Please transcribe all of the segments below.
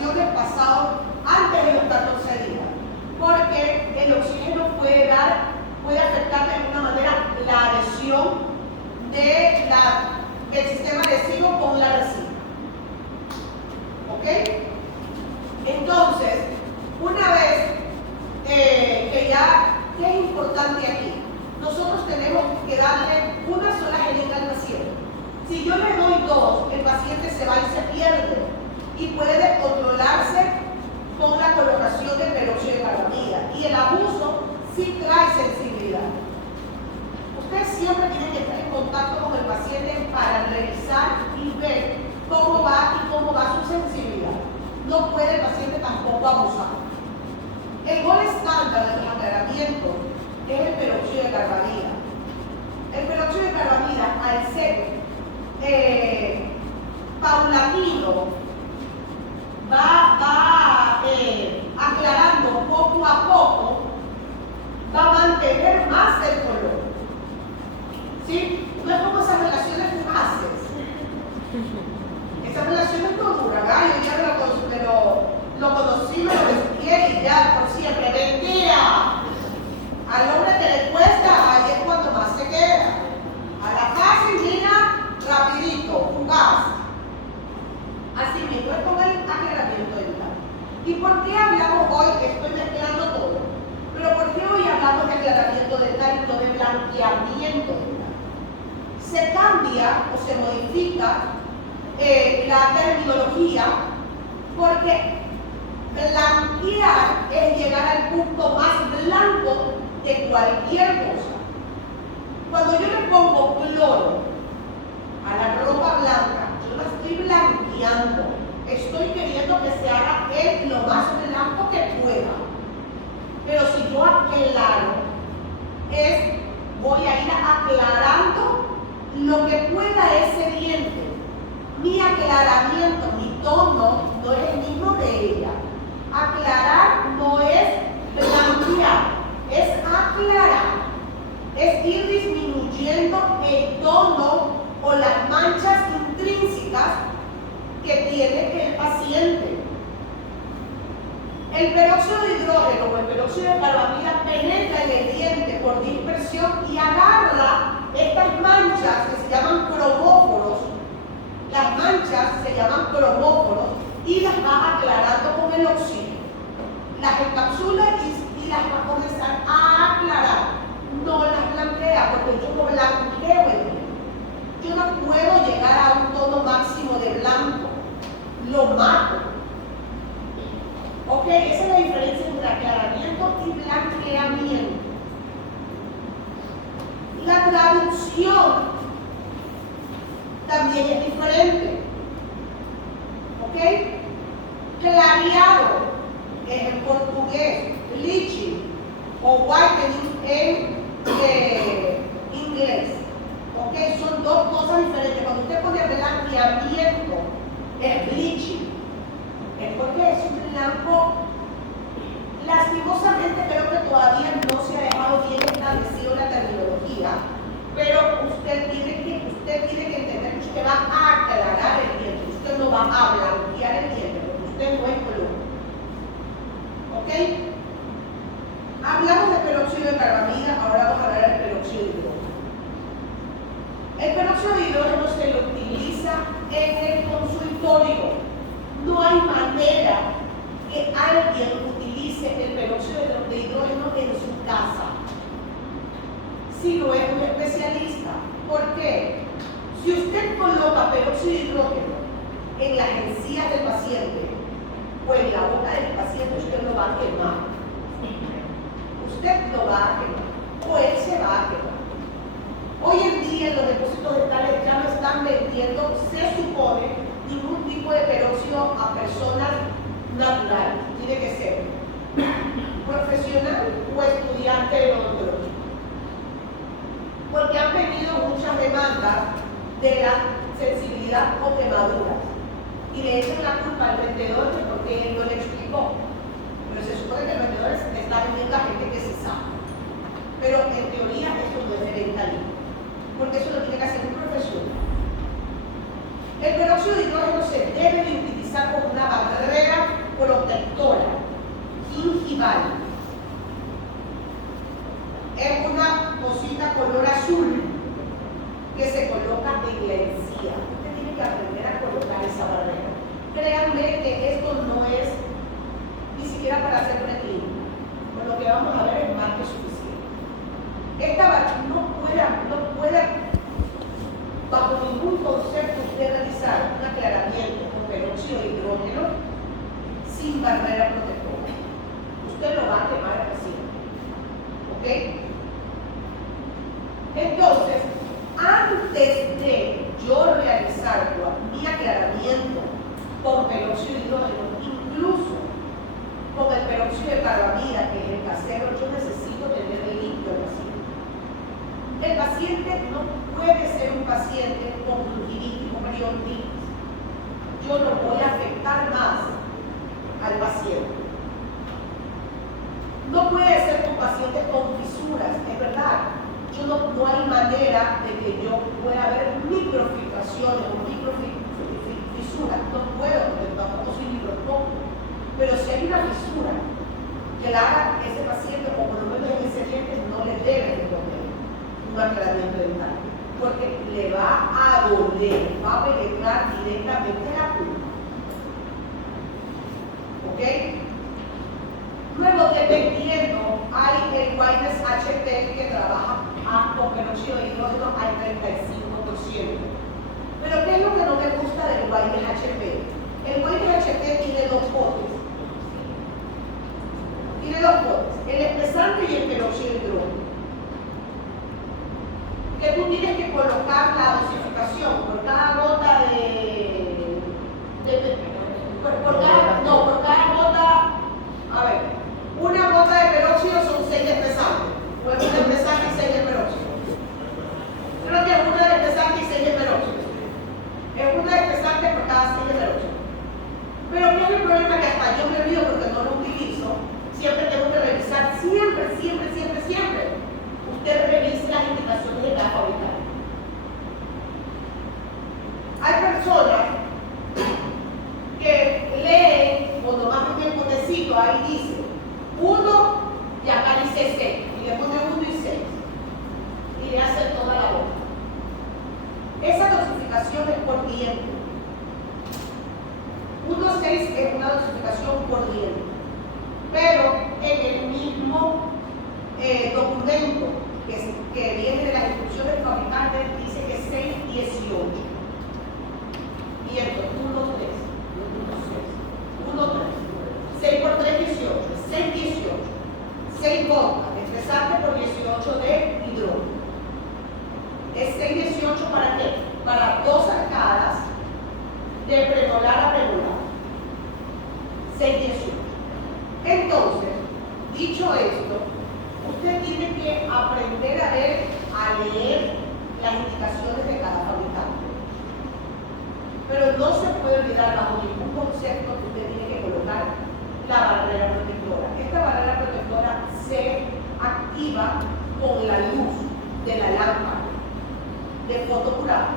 colocaciones pasado antes de los 14 días, porque el oxígeno puede afectar de alguna manera la adhesión del sistema adhesivo con la resina. ¿Ok? Entonces, una vez que ya, ¿qué es importante aquí? Nosotros tenemos que darle una sola jeringa al paciente. Si yo le doy dos, el paciente se va y se pierde y puede descontrolarse con la colocación del peróxido de carbamida. Y el abuso sí trae sensibilidad. Ustedes siempre tienen que estar en contacto con el paciente para revisar y ver cómo va y cómo va su sensibilidad. No puede el paciente tampoco abusar. El gol estándar de los aclaramientos es el peróxido de carbamida. El peróxido de carbamida, al ser paulatino, va aclarando poco a poco, va a mantener más el color. ¿Sí? No es como esas relaciones fugaces. Esas relaciones no duran. Yo ya lo conocí, me lo estudié y ya por siempre. Mentira. Al hombre que le cuesta, ahí es cuando más se queda. A la casa y mira rapidito, fugaz. Así mismo es con el aclaramiento dental. ¿Y por qué hablamos hoy? Estoy mezclando todo. Pero ¿por qué hoy hablamos de aclaramiento dental y no de blanqueamiento dental? Se cambia o se modifica la terminología porque blanquear es llegar al punto más blanco de cualquier cosa. Cuando yo le pongo cloro a la ropa blanca, yo la estoy blanqueando. Estoy queriendo que se haga lo más blanco que pueda. Pero si yo aclaro, voy a ir aclarando lo que pueda ese diente. Mi aclaramiento, mi tono, no es el mismo de ella. Aclarar no es blanquear, es aclarar. Es ir disminuyendo el tono o las manchas intrínsecas que tiene el paciente. El peróxido de hidrógeno o el peróxido de carbamida penetra en el diente por dispersión y agarra estas manchas que se llaman cromóforos. Las manchas se llaman cromóforos y las va aclarando con el oxígeno. Las encapsula y las va a comenzar a aclarar. No las blanquea, porque yo no blanqueo el diente. Yo no puedo llegar a un tono máximo de blanco. Lo mato. Ok, esa es la diferencia entre aclaramiento y blanqueamiento. La traducción también es diferente. ¿Ok? Clareado es en portugués, bleaching o whitening en inglés. ¿Ok? Son dos cosas diferentes. Cuando usted pone blanqueamiento, es bleaching. Es porque es un blanco. Lastimosamente creo que todavía no se ha dejado bien establecido la terminología, pero usted tiene que entender que usted va a aclarar el diente, usted no va a blanquear el diente, porque usted no es color. ¿Ok? Hablamos de peróxido de carbamida, ahora vamos a hablar del peróxido de hidrógeno. El peróxido de hidrógeno se lo utiliza en el consultorio. No hay manera que alguien utilice el peróxido de hidrógeno en su casa si no es un especialista. ¿Por qué? Si usted coloca peróxido de hidrógeno en las encías del paciente o en la boca del paciente, usted lo va a quemar. Usted lo va a quemar o él se va a quemar. Hoy en día en los depósitos dentales ya no están vendiendo, se supone, ningún tipo de peróxido a personas naturales. Tiene que ser profesional o estudiante de odontología. Porque han venido muchas demandas de la sensibilidad o quemaduras. Y le echan la culpa al vendedor porque él no le explicó. Pero se supone que el vendedor está vendiendo a gente que se sabe. Pero en teoría eso no es de venta libre, porque eso lo tiene que hacer un profesional. El peróxido de hidrógeno se debe de utilizar como una barrera Gingival. Es una cosita color azul que se coloca en la encía. Usted tiene que aprender a colocar esa barrera. Créanme que esto no es ni siquiera para hacer preclínico. Con lo que vamos a ver es más que suficiente. Esta barrera no puede bajo ningún concepto usted realizar un aclaramiento con peróxido de hidrógeno sin barrera protectora. Usted lo va a quemar al paciente. ¿Ok? Entonces, antes de yo realizar mi aclaramiento con peróxido de hidrógeno, incluso con el peróxido de carbamida, que es el casero, yo necesito tener limpio el paciente. El paciente no puede ser un paciente con gingivitis o periodontitis. Yo no voy a afectar más al paciente. No puede ser con pacientes con fisuras, es verdad. No hay manera de que yo pueda ver microfiltraciones o microfisuras. No puedo, porque tampoco soy microscopio. Pero si hay una fisura que la haga ese paciente, o por lo menos en ese diente, no le debe de poner un aclaramiento dental, porque le va a doler, va a penetrar directamente la pulpa. ¿Ok? Luego, dependiendo, hay el Wines HP que trabaja con peróxido de hidrógeno al 35%. Pero ¿qué es lo que no me gusta del Wines HP? El Wines HP tiene dos potes. Tiene dos potes, el espesante y el peróxido de hidrógeno. Que tú tienes que colocar la dosificación por cada gota por cada gota, a ver, una gota de peróxido son 6 de espesante. O es una de espesante y 6 de peróxido. Creo que es una de espesante y 6 de peróxido. Es una de espesante por cada 6 de peróxido. Pero ¿qué es el problema? Que hasta yo me olvido porque no lo utilizo. Siempre tengo que revisar, siempre. Usted revise las indicaciones de cada fabricante. Hay personas que leen, o nomás ven el potecito, ahí dice 1 y acá dice 6, y le pone 1 y 6, y le hace toda la boca. Esa dosificación es por diente. 1,6 es una dosificación por diente, pero en el mismo documento que viene de las instrucciones del fabricante dice que 6,18. Y esto, 1,3. 6 por 3, 18. 6,18. 6 gotas, espesante por 18 de hidrógeno. Es 6,18 ¿para qué? Para 2 arcadas de premolar a premolar. 6,18. Entonces, dicho esto, usted tiene que aprender a leer las indicaciones de cada fabricante. Pero no se puede olvidar bajo ningún concepto que usted tiene que colocar la barrera protectora. Esta barrera protectora se activa con la luz de la lámpara de fotocurado.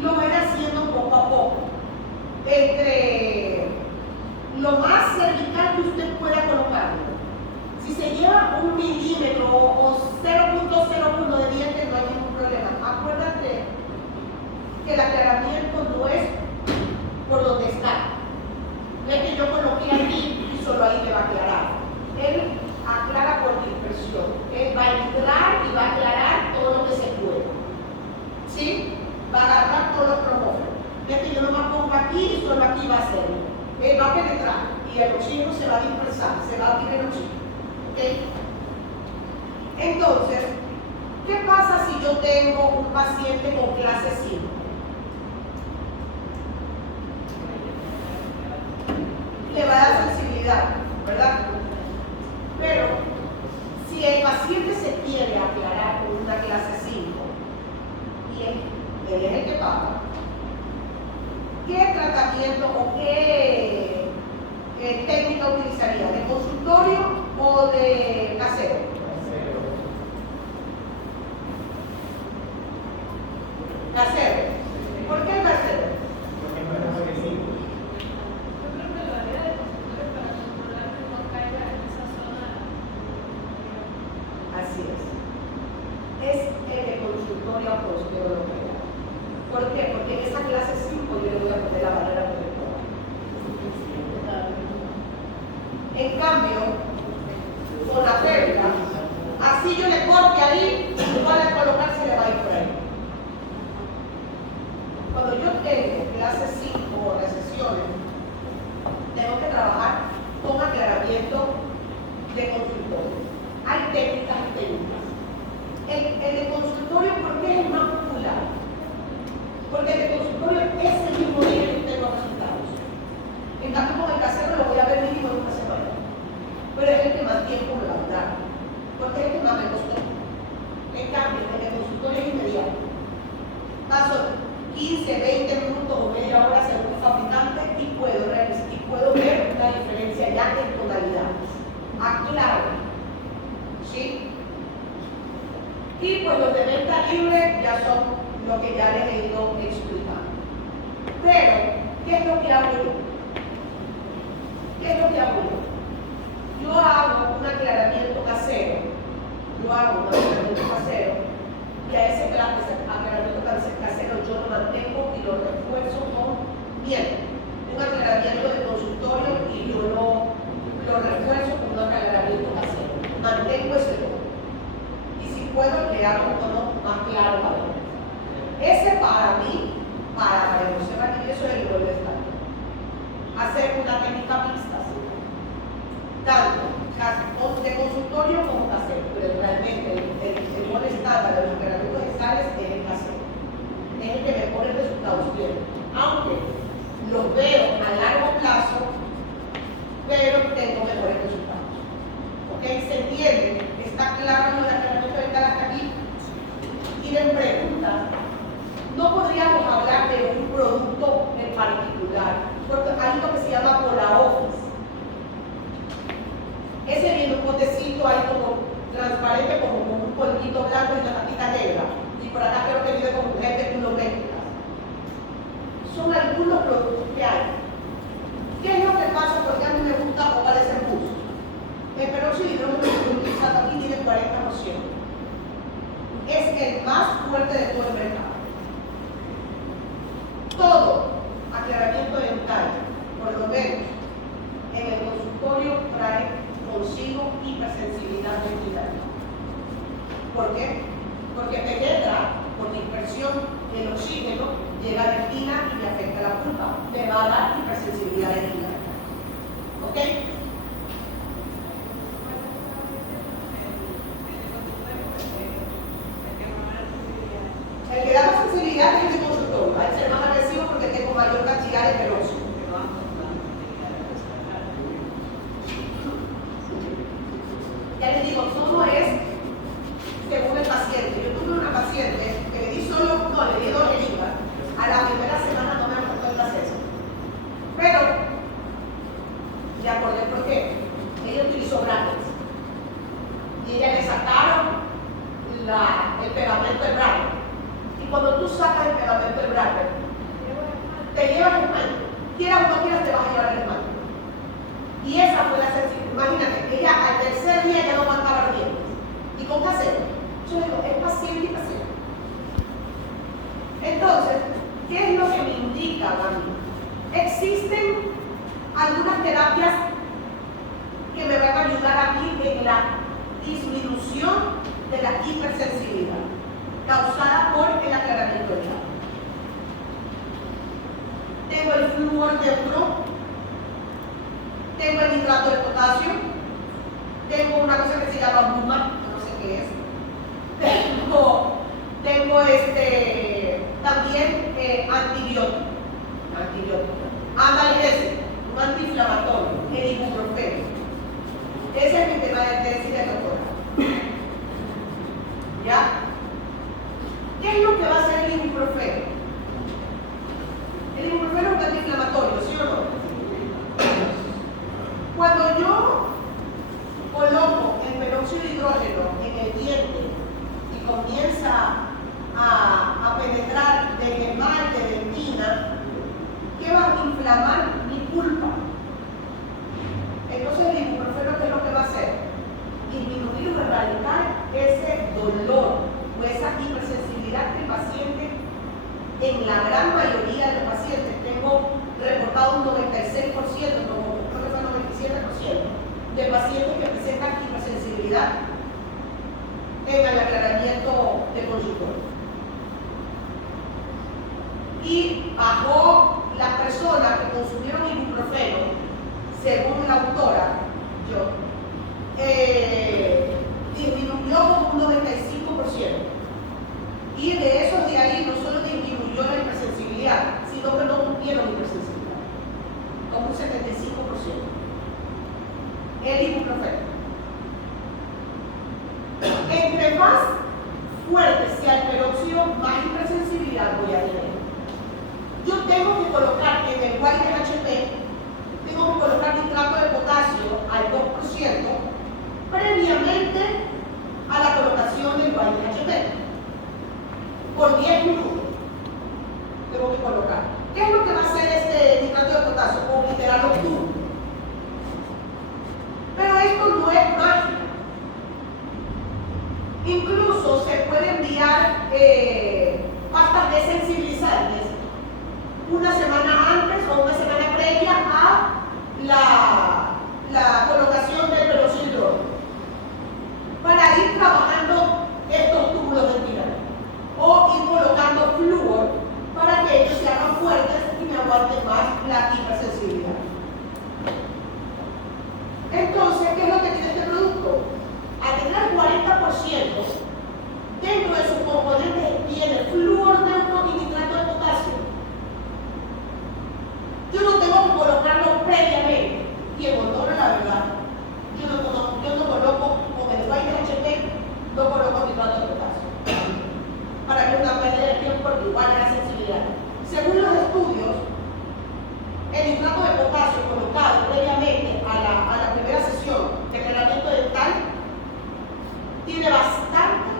Lo va a ir haciendo poco a poco. Entre lo más cervical que usted pueda colocarlo. Si se lleva 1 milímetro o 0,01 de diente, no hay ningún problema. Acuérdate que el aclaramiento no es por donde está. No es que yo coloqué aquí y solo ahí me va a aclarar. Él aclara por dispersión. Él va a entrar y va a aclarar todo lo que se pueda. ¿Sí? Va a agarrar todos los cromófonos. No es que yo nomás pongo aquí y solo aquí va a hacerlo. Él va a penetrar y el oxígeno se va a dispersar, se va a abrir el oxígeno. ¿Okay? Entonces, ¿qué pasa si yo tengo un paciente con clase 5? Le va a dar sensibilidad, ¿verdad? Pero si el paciente se quiere aclarar con una clase 5 y él es el que paga, ¿qué tratamiento o qué técnica utilizaría? ¿De consultorio o de casero? Casero. ¿Por qué casero? Yo creo que lo haría de consultorio para controlar que no caiga en esa zona. europea. ¿Por qué? Porque en esa clase 5 yo le voy a poner la barrera protectora. En cambio, con la férula, así yo le corte ahí, igual al colocarse le va a ir por ahí. Cuando yo tengo clase 5 o recesiones, tengo que trabajar con aclaramiento de consultorio. Hay técnicas y técnicas. El de consultorio, ¿por qué es el más popular? Porque el de consultorio es el mismo día que tengo resultados. En cambio, con el casero lo voy a ver mínimo en una semana. Pero es el que más tiempo me va a dar. Porque es el que más me costó. En cambio, el de consultorio es inmediato. Paso 15, 20 minutos o media hora según el fabricante y puedo ver una diferencia ya en tonalidades. Aclaro. ¿Sí? Y pues los de venta libre ya son lo que ya les he ido explicando. Pero, ¿qué es lo que hago yo? ¿Qué es lo que hago yo? Yo hago un aclaramiento casero. Y a ese aclaramiento casero yo lo mantengo y lo refuerzo con miel. Un aclaramiento de consultorio y yo lo refuerzo con un aclaramiento casero. Mantengo ese tono. Y si puedo, le hago un tono más claro para mí. Ese para mí, para José Martínez, eso es el rol de estar. Hacer una técnica mixta, ¿sí? Tanto de consultorio como casero, pero realmente el rol estándar de los aclaramientos dentales es el casero. Es el que me pone resultados bien. Aunque los veo a largo plazo, pero tengo mejores resultados. ¿Ok? ¿Se entiende? ¿Está claro el aclaramiento dental hasta aquí? Tienen preguntas. No podríamos hablar de un producto en particular, porque hay lo que se llama Pola Office. Ese viene un potecito ahí como transparente, como con un polvito blanco y una tapita negra. Y por acá creo que viene como un gel de culométricas. Son algunos productos que hay. ¿Qué es lo que pasa? Porque a mí me gusta o parecer bus. El peróxido de hidrógeno que estoy utilizando aquí tiene 40%. Es el más fuerte de todo el mercado. Todo aclaramiento dental, por lo menos en el consultorio, trae consigo hipersensibilidad dental. ¿Por qué? Porque penetra por dispersión el oxígeno, llega a la retina y me afecta la pulpa. Me va a dar hipersensibilidad dental. ¿Ok? El que da más sensibilidad es el de consultorio. Va a ser más agresivo porque tengo mayor cantidad de peróxido. Ya les digo, todo es según el paciente. Yo tuve una paciente que le di 2 jeringas. A la primera semana no me aportó el acceso. Pero, me acordé por qué. Ella utilizó brackets. Y ella le sacaron el pegamento del bracket. Y cuando tú sacas el pegamento del bracket, te llevas el manto. Quieras o no quieras, te vas a llevar el manto. Y esa fue la sensibilidad. Imagínate, ella al tercer día ya no aguantaba los dientes. ¿Y con qué hacer? Yo digo, es paciente y paciente. Entonces, ¿qué es lo que me indica a mí? Existen algunas terapias que me van a ayudar aquí en la disminución de la hipersensibilidad causada por el aclaramiento dental. Tengo el flúor neutro. Tengo el nitrato de potasio, tengo una cosa que se llama Buma, no sé qué es, tengo también antibiótico, analgésico, un antiinflamatorio, el ibuprofeno. Ese es mi tema de tesis de doctorado. ¿Ya? ¿Qué es lo que va a hacer el ibuprofeno? El ibuprofeno es un antiinflamatorio, ¿sí o no? Cuando yo coloco el peróxido de hidrógeno en el diente y comienza a penetrar del esmalte de dentina, ¿qué va a inflamar mi pulpa? Entonces el ibuprofeno, ¿qué es lo que va a hacer? Disminuir o erradicar ese dolor o esa hipersensibilidad que el paciente en la gran mayoría de los pacientes, tengo reportado un 96%, como creo que fue 97%, de pacientes que presentan hipersensibilidad en el aclaramiento de consultorio. Y bajó las personas que consumieron ibuprofeno, según la autora, disminuyó como un 95%. Y de esos de ahí no solo disminuyó la hipersensibilidad, sino que no tuvieron hipersensibilidad, como un 75%. El ibuprofeno. Entre más fuerte sea el peróxido, más hipersensibilidad voy a tener. Yo tengo que colocar en el YDHP, tengo que colocar nitrato de potasio al 2% previamente a la colocación del YDHP. Por 10 minutos tengo que colocar. ¿Qué es lo que va a hacer este nitrato de potasio? Obliterar los tubos. Pero esto no es mágico. Incluso se puede enviar pastas desensibilizantes una semana antes o una semana previa a la colocación del peróxido de hidrógeno para ir trabajando estos túbulos ventilares o ir colocando flúor para que ellos se hagan fuertes y me aguanten más la hipersensibilidad. Entonces, ¿qué es lo que tiene este producto? Al tener 40% dentro de sus componentes tiene flúor neutro y nitrato de potasio. Yo no tengo que colocarlo previamente. Y en honor a la verdad, yo no coloco con el YDHP, no coloco nitrato de potasio. Para que una pérdida de tiempo, porque igual la sensibilidad. Según los estudios, el nitrato de potasio colocado previamente a la primera sesión de tratamiento dental tiene bastante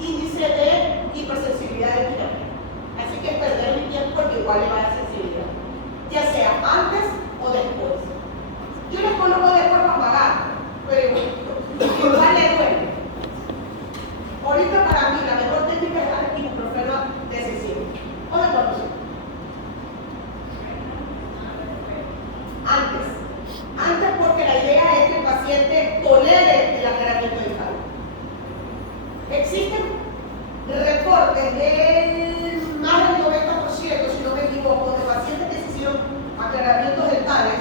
índice de hipersensibilidad del terapia. Así que es perder mi tiempo porque igual le va a dar sensibilidad, ya sea antes o después. Yo les coloco después para pagar, pero igual le duele. Ahorita para mí la mejor técnica es dar ibuprofeno de 600 o de 400. Antes porque la idea es que el paciente tolere el aclaramiento dental. Existen reportes de más del 90%, si no me equivoco, de pacientes que se hicieron aclaramientos dentales